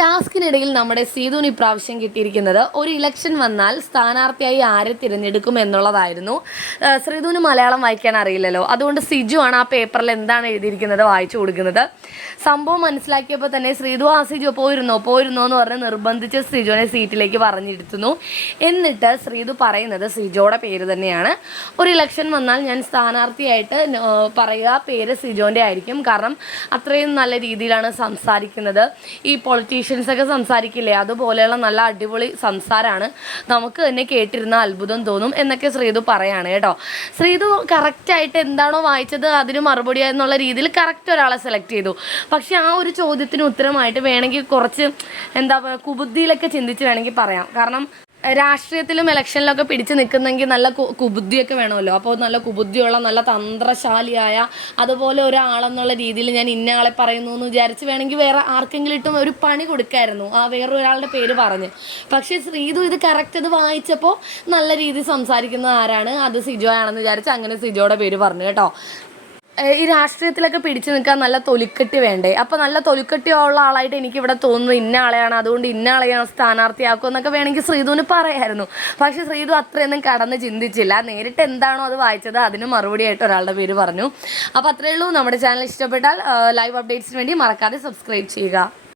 ടാസ്കിനിടയിൽ നമ്മുടെ സീതുവിന് ഇപ്രാവശ്യം കിട്ടിയിരിക്കുന്നത് ഒരു ഇലക്ഷൻ വന്നാൽ സ്ഥാനാർത്ഥിയായി ആരെ തിരഞ്ഞെടുക്കും എന്നുള്ളതായിരുന്നു. ശ്രീധുവിന് മലയാളം വായിക്കാൻ അറിയില്ലല്ലോ. അതുകൊണ്ട് സിജു ആണ് ആ പേപ്പറിൽ എന്താണ് എഴുതിയിരിക്കുന്നത് വായിച്ചു കൊടുക്കുന്നത്. സംഭവം മനസ്സിലാക്കിയപ്പോൾ തന്നെ ശ്രീധു ആ സിജു പോയിരുന്നോ പോയിരുന്നോ എന്ന് പറഞ്ഞ് നിർബന്ധിച്ച് സിജുവിനെ സീറ്റിലേക്ക് പറഞ്ഞിരുത്തുന്നു. എന്നിട്ട് ശ്രീധു പറയുന്നത് സിജോയുടെ പേര് തന്നെയാണ്. ഒരു ഇലക്ഷൻ വന്നാൽ ഞാൻ സ്ഥാനാർത്ഥിയായിട്ട് പറയുക പേര് സിജോന്റെ ആയിരിക്കും. കാരണം അത്രയും നല്ല രീതിയിലാണ് സംസാരിക്കുന്നത്. ഈ പൊളിറ്റീഷ്യൻസ് ഒക്കെ സംസാരിക്കില്ലേ? അതുപോലെയുള്ള നല്ല അടിപൊളി സംസാരമാണ് നമുക്ക് തന്നെ കേട്ടിരുന്ന അത്ഭുതം തോന്നും എന്നൊക്കെ ശ്രീതു പറയാണ് കേട്ടോ. ശ്രീതു കറക്റ്റായിട്ട് എന്താണോ വായിച്ചത് അതിന് മറുപടി എന്നുള്ള രീതിയിൽ കറക്റ്റ് ഒരാളെ സെലക്ട് ചെയ്തു. പക്ഷെ ആ ഒരു ചോദ്യത്തിന് ഉത്തരമായിട്ട് വേണമെങ്കിൽ കുറച്ച് എന്താ പറയുക കുബുദ്ധിയിലൊക്കെ ചിന്തിച്ച് വേണമെങ്കിൽ പറയാം. കാരണം രാഷ്ട്രീയത്തിലും ഇലക്ഷനിലൊക്കെ പിടിച്ചു നിൽക്കുന്നെങ്കിൽ നല്ല കുബുദ്ധിയൊക്കെ വേണമല്ലോ. അപ്പോൾ നല്ല കുബുദ്ധിയുള്ള നല്ല തന്ത്രശാലിയായ അതുപോലെ ഒരാളെന്നുള്ള രീതിയിൽ ഞാൻ ഇന്ന ആളെ പറയുന്നു എന്ന് വിചാരിച്ച് വേണമെങ്കിൽ വേറെ ആർക്കെങ്കിലും ഇട്ടും ഒരു പണി കൊടുക്കായിരുന്നു. ആ വേറൊരാളുടെ പേര് പറഞ്ഞ്. പക്ഷേ ശ്രീതു ഇത് കറക്റ്റ് ഇത് വായിച്ചപ്പോൾ നല്ല രീതിയിൽ സംസാരിക്കുന്ന ആരാണ്? അത് സിജോ ആണെന്ന് വിചാരിച്ച് അങ്ങനെ സിജോയുടെ പേര് പറഞ്ഞു കേട്ടോ. ഈ രാഷ്ട്രീയത്തിലൊക്കെ പിടിച്ചു നിൽക്കാൻ നല്ല തൊലിക്കെട്ടി വേണ്ടേ? അപ്പോൾ നല്ല തൊലിക്കെട്ടി ഉള്ള ആളായിട്ട് എനിക്ക് ഇവിടെ തോന്നുന്നു ഇന്ന ആളെയാണ്. അതുകൊണ്ട് ഇന്ന ആളെയാണ് സ്ഥാനാർത്ഥിയാക്കും എന്നൊക്കെ വേണമെങ്കിൽ ശ്രീധുവിന് പറയായിരുന്നു. പക്ഷേ ശ്രീധു അത്രയൊന്നും കടന്ന് ചിന്തിച്ചില്ല. നേരിട്ട് എന്താണോ അത് വായിച്ചത് അതിന് മറുപടിയായിട്ട് ഒരാളുടെ പേര് പറഞ്ഞു. അപ്പോൾ അത്രയേ ഉള്ളൂ. നമ്മുടെ ചാനൽ ഇഷ്ടപ്പെട്ടാൽ ലൈവ് അപ്ഡേറ്റ്സിന് വേണ്ടി മറക്കാതെ സബ്സ്ക്രൈബ് ചെയ്യുക.